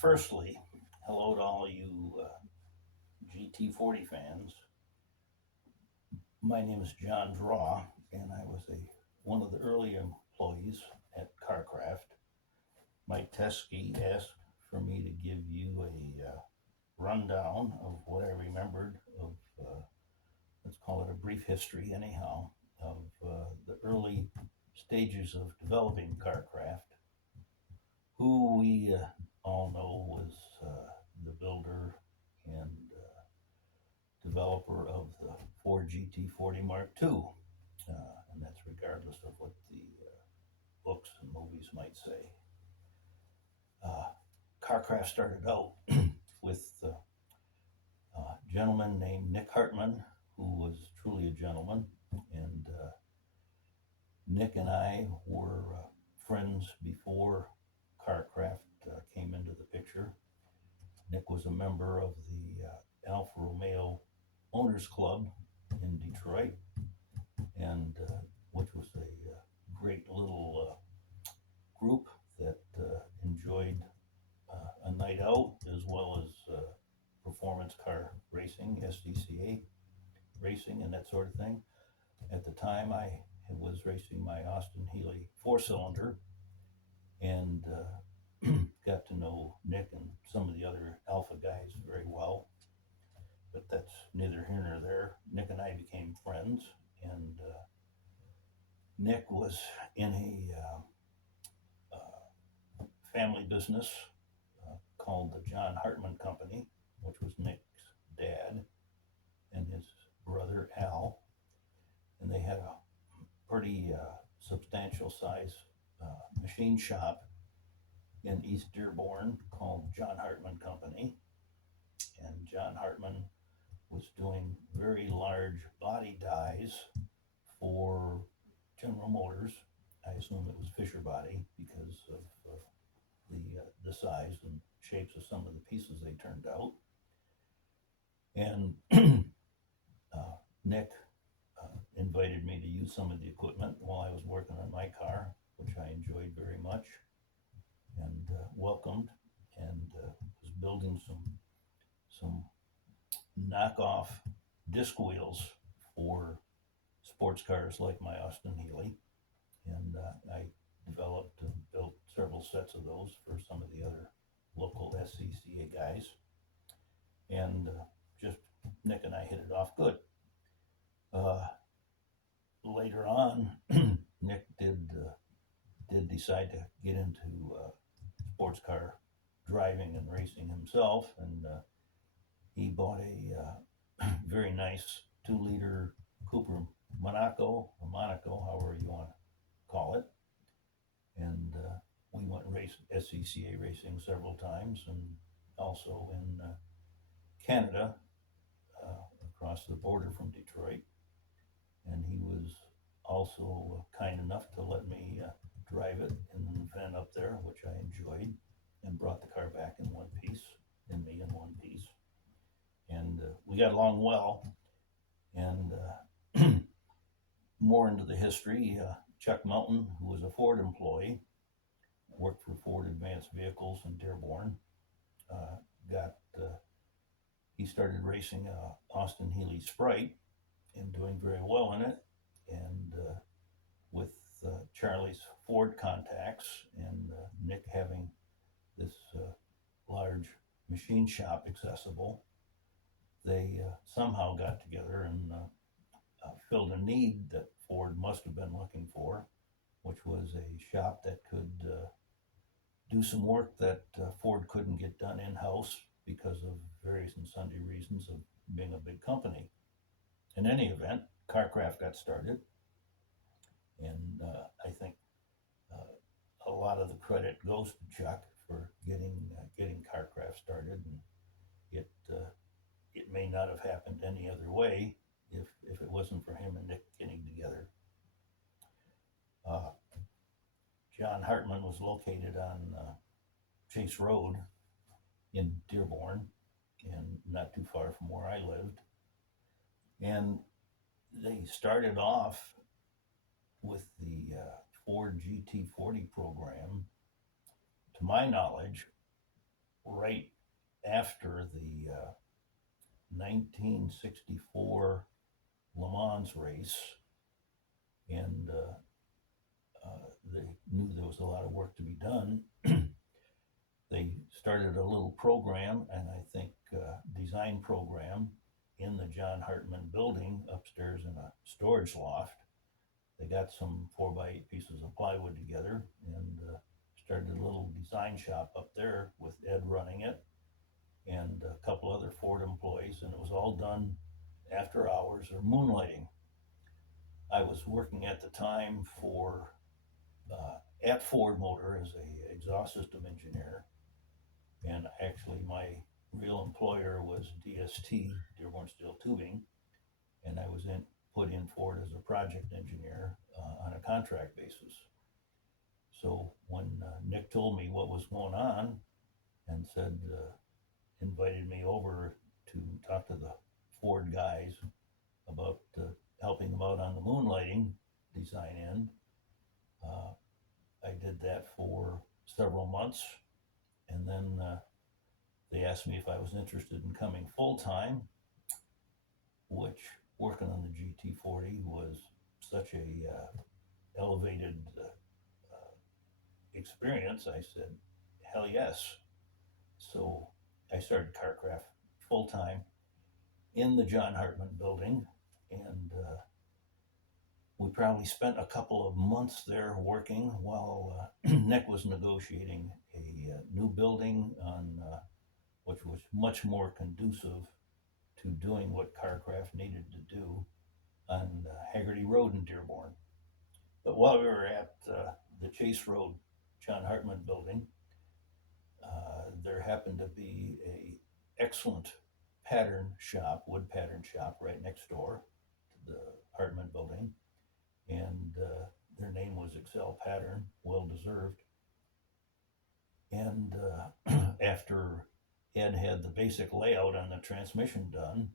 Firstly, hello to all you GT40 fans. My name is John Draw, and I was one of the early employees at KarKraft. Mike Teskey asked for me to give you a rundown of what I remembered of, let's call it a brief history, anyhow, of the early stages of developing KarKraft, who we all know was the builder and developer of the Ford GT40 Mark II. And that's regardless of what the books and movies might say. KarKraft started out with a gentleman named Nick Hartman, who was truly a gentleman. And Nick and I were friends before KarKraft came into the picture. Nick was a member of the Alfa Romeo Owners Club in Detroit, and which was a great little group that enjoyed a night out as well as performance car racing, SDCA racing, and that sort of thing. At the time, I was racing my Austin Healey four-cylinder, and got to know Nick and some of the other Alpha guys very well. But that's neither here nor there. Nick and I became friends, and Nick was in family business called the John Hartman Company, which was Nick's dad and his brother Al, and they had a pretty substantial size machine shop in East Dearborn called John Hartman Company. And John Hartman was doing very large body dies for General Motors. I assume it was Fisher Body because of the size and shapes of some of the pieces they turned out. And Nick invited me to use some of the equipment while I was working on my car, which I enjoyed very much and welcomed, and was building some knockoff disc wheels for sports cars like my Austin Healey, and I developed and built several sets of those for some of the other local SCCA guys, and just Nick and I hit it off good. Later on, Nick did decide to get into sports car driving and racing himself, and he bought a very nice 2-liter Cooper Monaco, or Monaco, however you want to call it. And we went and raced SCCA racing several times, and also in Canada, across the border from Detroit. And he was also kind enough to let me drive it in an event up there, which I enjoyed, and brought the car back in one piece, and me in one piece. And we got along well. And more into the history, Chuck Melton, who was a Ford employee, worked for Ford Advanced Vehicles in Dearborn, he started racing Austin Healey Sprite and doing very well in it. And with Charlie's Ford contacts and Nick having this large machine shop accessible, they somehow got together and filled a need that Ford must have been looking for, which was a shop that could do some work that Ford couldn't get done in-house because of various and sundry reasons of being a big company. In any event, KarKraft got started, and I think a lot of the credit goes to Chuck for getting KarKraft started, and it may not have happened any other way if it wasn't for him and Nick getting together. John Hartman was located on Chase Road in Dearborn, and not too far from where I lived. And they started off with the Ford GT40 program. To my knowledge, right after the 1964 Le Mans race, and they knew there was a lot of work to be done. They started a little program, and I think design program in the John Hartman building upstairs in a storage loft. They got some 4x8 pieces of plywood together and started a little design shop up there with Ed running it and a couple other Ford employees, and it was all done after hours or moonlighting. I was working at the time for at Ford Motor as a exhaust system engineer, and actually my real employer was DST, Dearborn Steel Tubing, and I was put in Ford as a project engineer on a contract basis. So when Nick told me what was going on and said, invited me over to talk to the Ford guys about helping them out on the moonlighting design end, I did that for several months, and then they asked me if I was interested in coming full time, which working on the GT40 was such a elevated experience. I said, hell yes. So I started KarKraft full time in the John Hartman building, and we probably spent a couple of months there working while Nick was negotiating a new building on which was much more conducive to doing what KarKraft needed to do on Haggerty Road in Dearborn. But while we were at the Chase Road John Hartman building, there happened to be a excellent pattern shop, wood pattern shop, right next door to the Hartman building, and their name was Excel Pattern, well deserved. And after Ed had the basic layout on the transmission done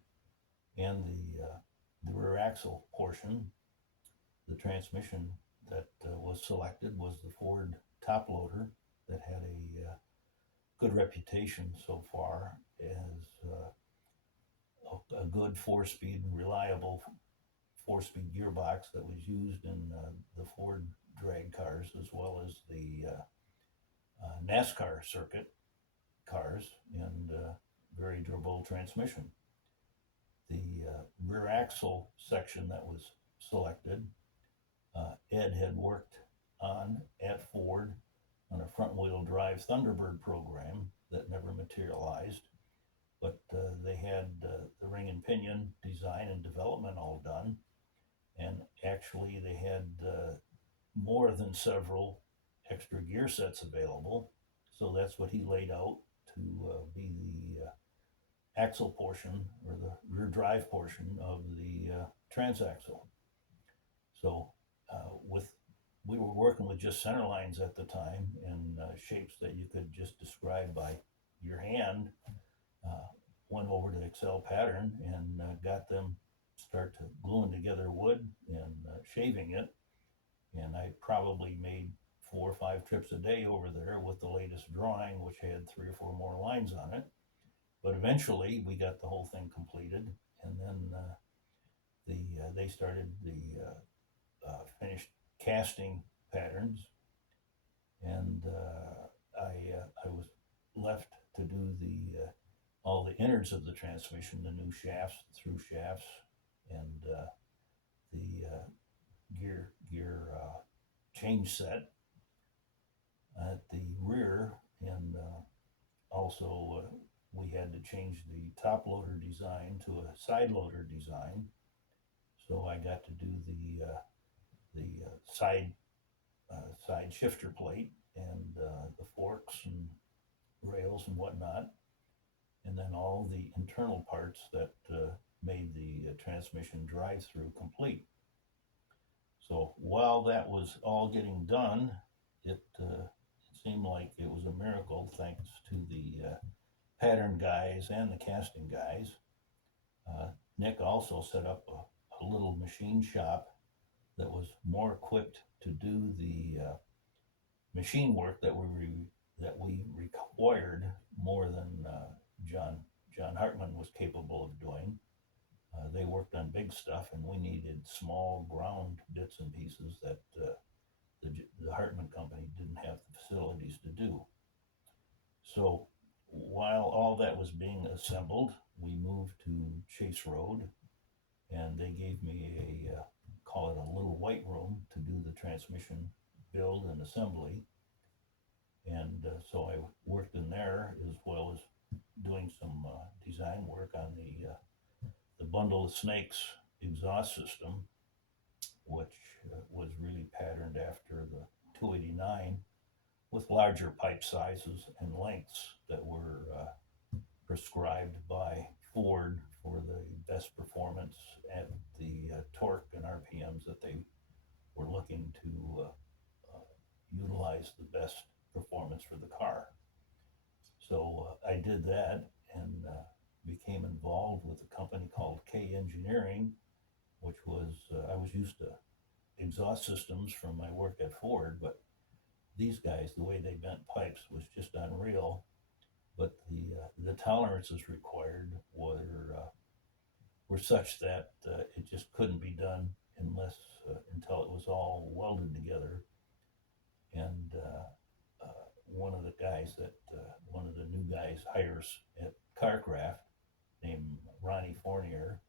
and the rear axle portion, the transmission that was selected was the Ford top loader that had a good reputation so far as a good four-speed, reliable four-speed gearbox that was used in the Ford drag cars as well as the NASCAR circuit cars, and very durable transmission. The rear axle section that was selected, Ed had worked on at Ford on a front-wheel drive Thunderbird program that never materialized, but they had the ring and pinion design and development all done, and actually they had more than several extra gear sets available, so that's what he laid out to be the axle portion or the rear drive portion of the transaxle. So we were working with just center lines at the time in shapes that you could just describe by your hand. Went over to Excel Pattern and got them start to gluing together wood and shaving it. And I probably made 4 or 5 trips a day over there with the latest drawing, which had 3 or 4 more lines on it. But eventually we got the whole thing completed, and then they started the finished casting patterns, and I was left to do the all the innards of the transmission, the new shafts, through shafts, and the gear change set at the rear, and also we had to change the top loader design to a side loader design. So I got to do the side shifter plate and the forks and rails and whatnot, and then all the internal parts that made the transmission drive-through complete. So while that was all getting done, it seemed like it was a miracle, thanks to the pattern guys and the casting guys. Nick also set up a little machine shop that was more equipped to do the machine work that we that we required more than John Hartman was capable of doing. They worked on big stuff, and we needed small ground bits and pieces that the Hartman Company didn't have the facilities to do. So while all that was being assembled, we moved to Chase Road, and they gave me a call it a little white room to do the transmission build and assembly. And so I worked in there as well as doing some design work on the bundle of snakes exhaust system, which was really patterned after the 289 with larger pipe sizes and lengths that were prescribed by Ford for the best performance at the torque and RPMs that they were looking to utilize the best performance for the car. So I did that and became involved with a company called K Engineering, which was I was used to exhaust systems from my work at Ford, but these guys, the way they bent pipes was just unreal. But the tolerances required were such that it just couldn't be done unless until it was all welded together. And one of the guys that one of the new guys hires at KarKraft named Ronnie Fournier,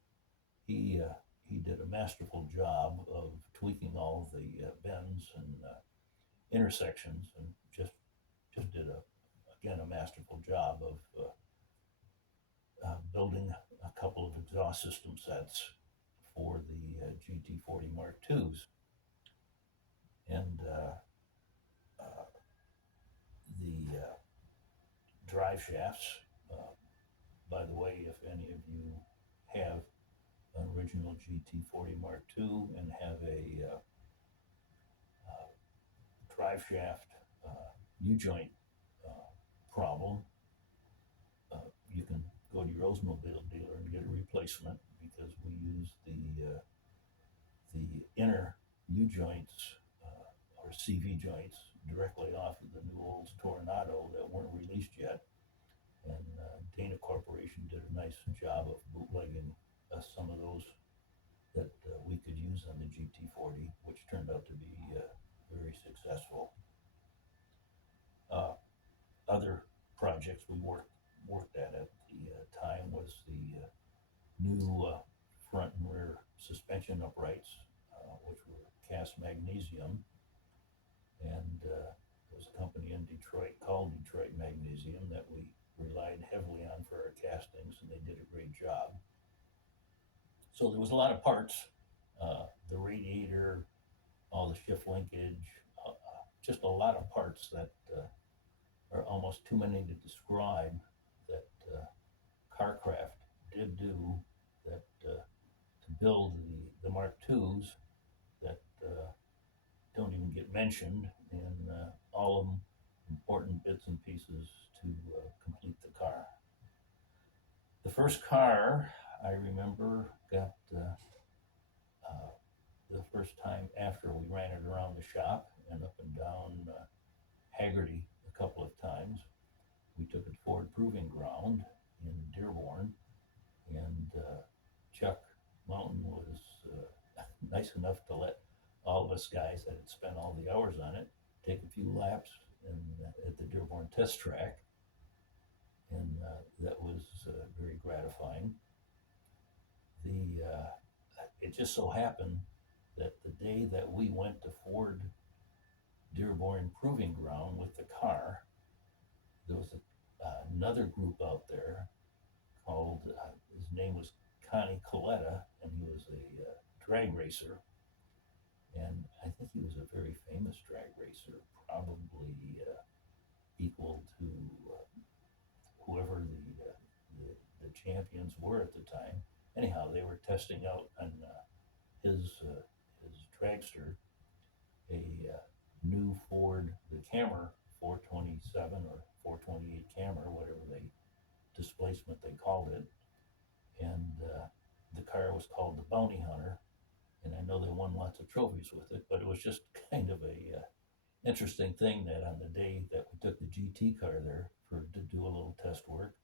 he did a masterful job of tweaking all the bends and intersections, and just did a masterful job of building a couple of exhaust system sets for the GT40 Mark IIs. And uh, the drive shafts, uh, by the way, if any of you have an original GT40 Mark II and have a drive shaft U-joint uh, problem, you can go to your Oldsmobile dealer and get a replacement because we use the inner U joints or CV joints directly off of the new Olds Toronado that weren't released yet. And Dana Corporation did a nice job of bootlegging some of those that we could use on the GT40, which turned out to be very successful. Uh, Other projects we worked at the time was the new front and rear suspension uprights, which were cast magnesium, and there was a company in Detroit called Detroit Magnesium that we relied heavily on for our castings, and they did a great job. So there was a lot of parts, the radiator, all the shift linkage, just a lot of parts that are almost too many to describe that KarKraft did do that to build the Mark IIs that don't even get mentioned in all of them important bits and pieces to complete the car. The first car I remember got the first time after we ran it around the shop and up and down Haggerty a couple of times. We took it Ford Proving Ground in Dearborn, and Chuck Mountain was nice enough to let all of us guys that had spent all the hours on it take a few laps at the Dearborn test track, and that was very gratifying. It just so happened that the day that we went to Ford Dearborn Proving Ground with the car, there was another group out there called, his name was Connie Coletta, and he was a drag racer. And I think he was a very famous drag racer, probably equal to whoever the champions were at the time. Anyhow, they were testing out on his dragster a new Ford, the Camry 427 or 428 Camry, whatever they displacement they called it, and the car was called the Bounty Hunter. And I know they won lots of trophies with it, but it was just kind of interesting thing that on the day that we took the GT car there to do a little test work,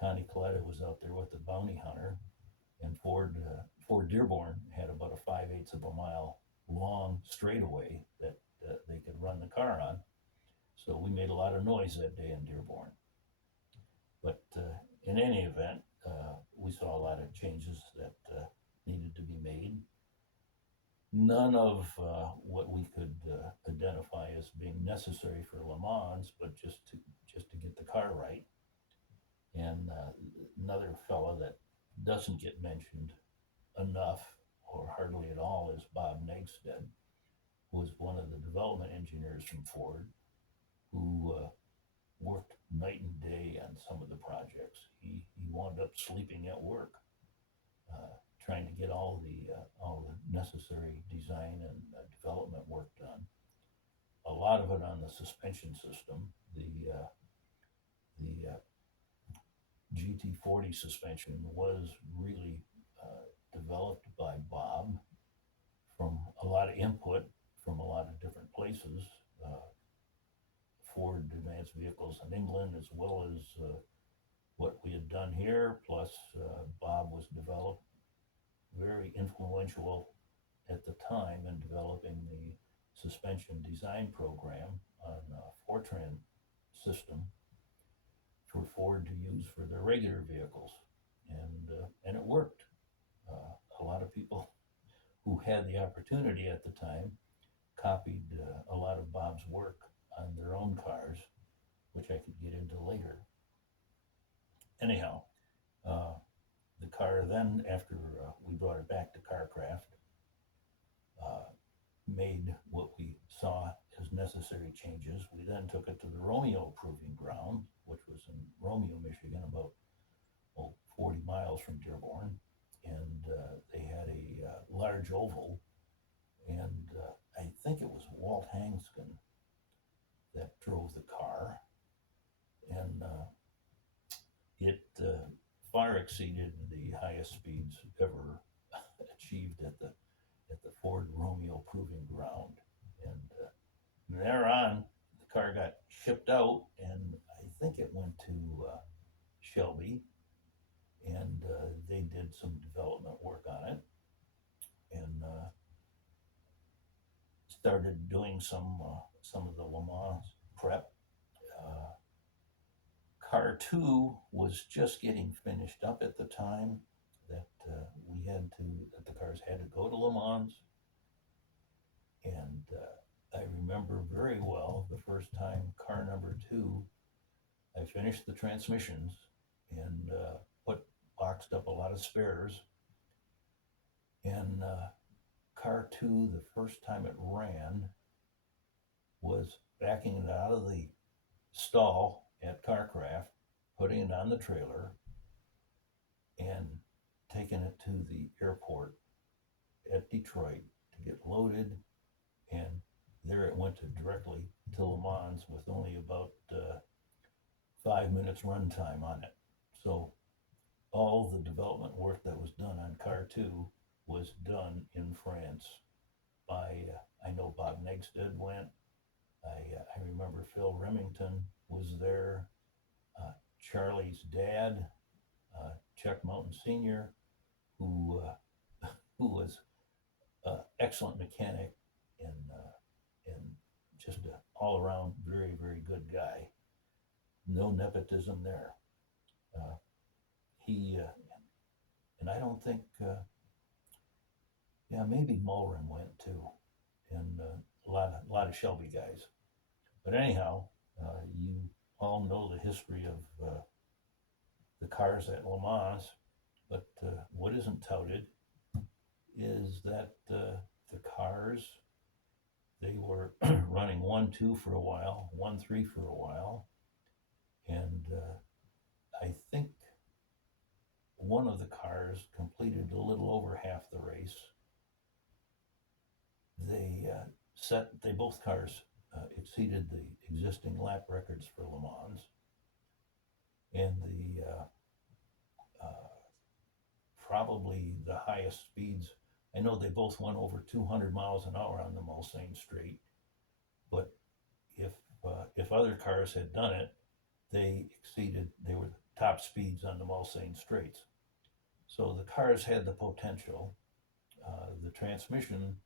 Connie Coletta was out there with the bounty hunter, and Ford Dearborn had about a 5/8 of a mile long straightaway that they could run the car on. So we made a lot of noise that day in Dearborn. But in any event, we saw a lot of changes that needed to be made. None of what we could identify as being necessary for Le Mans, but just to get the car right. And another fellow that doesn't get mentioned enough or hardly at all is Bob Negsted, who was one of the development engineers from Ford, who worked night and day on some of the projects. He wound up sleeping at work, trying to get all the necessary design and development work done. A lot of it on the suspension system. The GT40 suspension was really developed by Bob from a lot of input from a lot of different places. Ford Advanced Vehicles in England, as well as what we had done here, plus Bob was developed, very influential at the time in developing the suspension design program on Fortran system for Ford to use for their regular vehicles, and it worked. A lot of people who had the opportunity at the time copied a lot of Bob's work on their own cars, which I could get into later. Anyhow, the car then, after we brought it back to KarKraft, made what we saw as necessary changes. We then took it to the Romeo Proving Ground, which was in Romeo, Michigan, about 40 miles from Dearborn. And they had a large oval. And I think it was Walt Hangsken that drove the car. And it far exceeded the highest speeds ever achieved at the Ford Romeo Proving Ground. And from there on, the car got shipped out, and I think it went to Shelby, and they did some development work on it, and started doing some of the Le Mans prep. Car 2 was just getting finished up at the time that that the cars had to go to Le Mans. And I remember very well the first time car number 2, I finished the transmissions and boxed up a lot of spares. And car 2, the first time it ran, was backing it out of the stall at KarKraft, putting it on the trailer, and taking it to the airport at Detroit to get loaded. And there it went directly to Le Mans with only about 5 minutes run time on it. So all the development work that was done on car 2 was done in France by, I know Bob Negsted went. I remember Phil Remington was there. Charlie's dad, Chuck Mountain Sr., who was an excellent mechanic and just an all-around very, very good guy. No nepotism there. And I don't think, maybe Mulren went too, and a lot of Shelby guys. But anyhow, you all know the history of the cars at Le Mans, but what isn't touted is that the cars, they were running 1-2 for a while, 1-3 for a while, and I think one of the cars completed a little over half the race. Both cars exceeded the existing lap records for Le Mans, and the probably the highest speeds. I know they both went over 200 miles an hour on the Mulsanne Straight, but if other cars had done it, they were the top speeds on the Mulsanne straights. So the cars had the potential. The transmission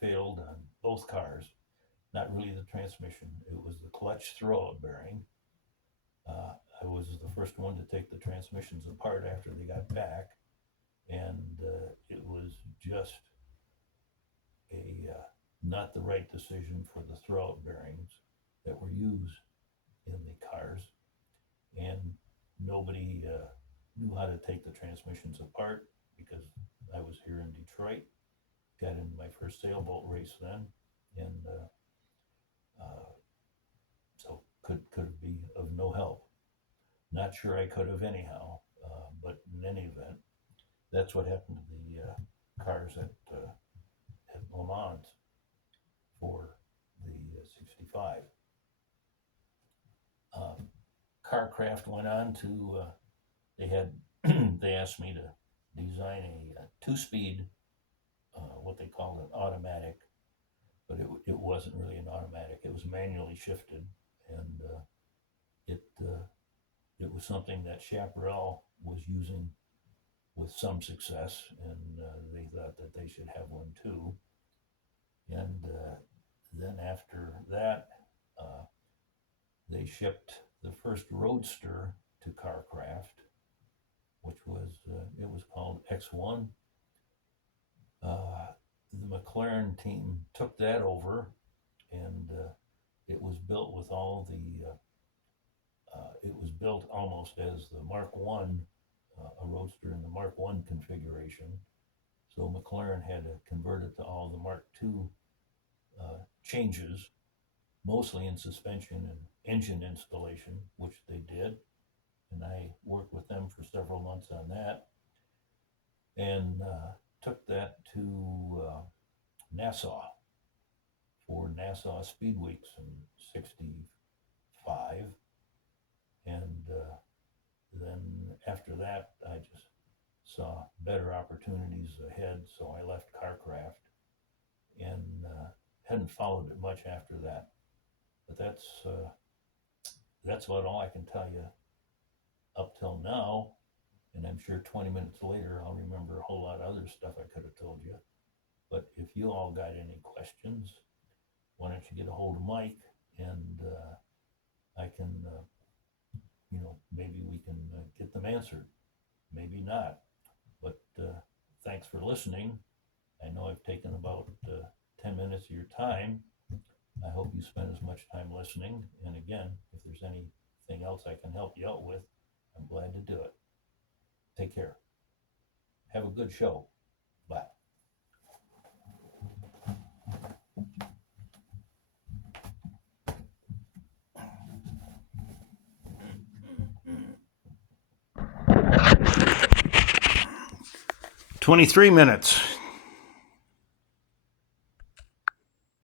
failed on both cars. Not really the transmission, it was the clutch throwout bearing. I was the first one to take the transmissions apart after they got back, and it was just a not the right decision for the throwout bearings that were used in the cars, and nobody knew how to take the transmissions apart because I was here in Detroit. Got into my first sailboat race then, and so could be of no help. Not sure I could have anyhow, but in any event, that's what happened to the cars at Le Mans for the 65. KarKraft went on to they asked me to design a two-speed, what they called an automatic, but it wasn't really an automatic. It was manually shifted, and it was something that Chaparral was using with some success, and they thought that they should have one too. And then after that, they shipped the first Roadster to KarKraft, which was it was called X1. The McLaren team took that over, and it was built with all the. It was built almost as the Mark One, a Roadster in the Mark One configuration. So McLaren had to convert it to all the Mark II changes, mostly in suspension and engine installation, which they did. And I worked with them for several months on that, and took that to Nassau for Nassau Speed Weeks in '65. And then after that, I just saw better opportunities ahead, so I left KarKraft and hadn't followed it much after that. But that's about all I can tell you up till now. And I'm sure 20 minutes later, I'll remember a whole lot of other stuff I could have told you. But if you all got any questions, why don't you get a hold of Mike, and I can, maybe we can get them answered. Maybe not. But thanks for listening. I know I've taken about 10 minutes of your time. I hope you spend as much time listening. And again, if there's anything else I can help you out with, I'm glad to do it. Take care. Have a good show. Bye. "23 minutes.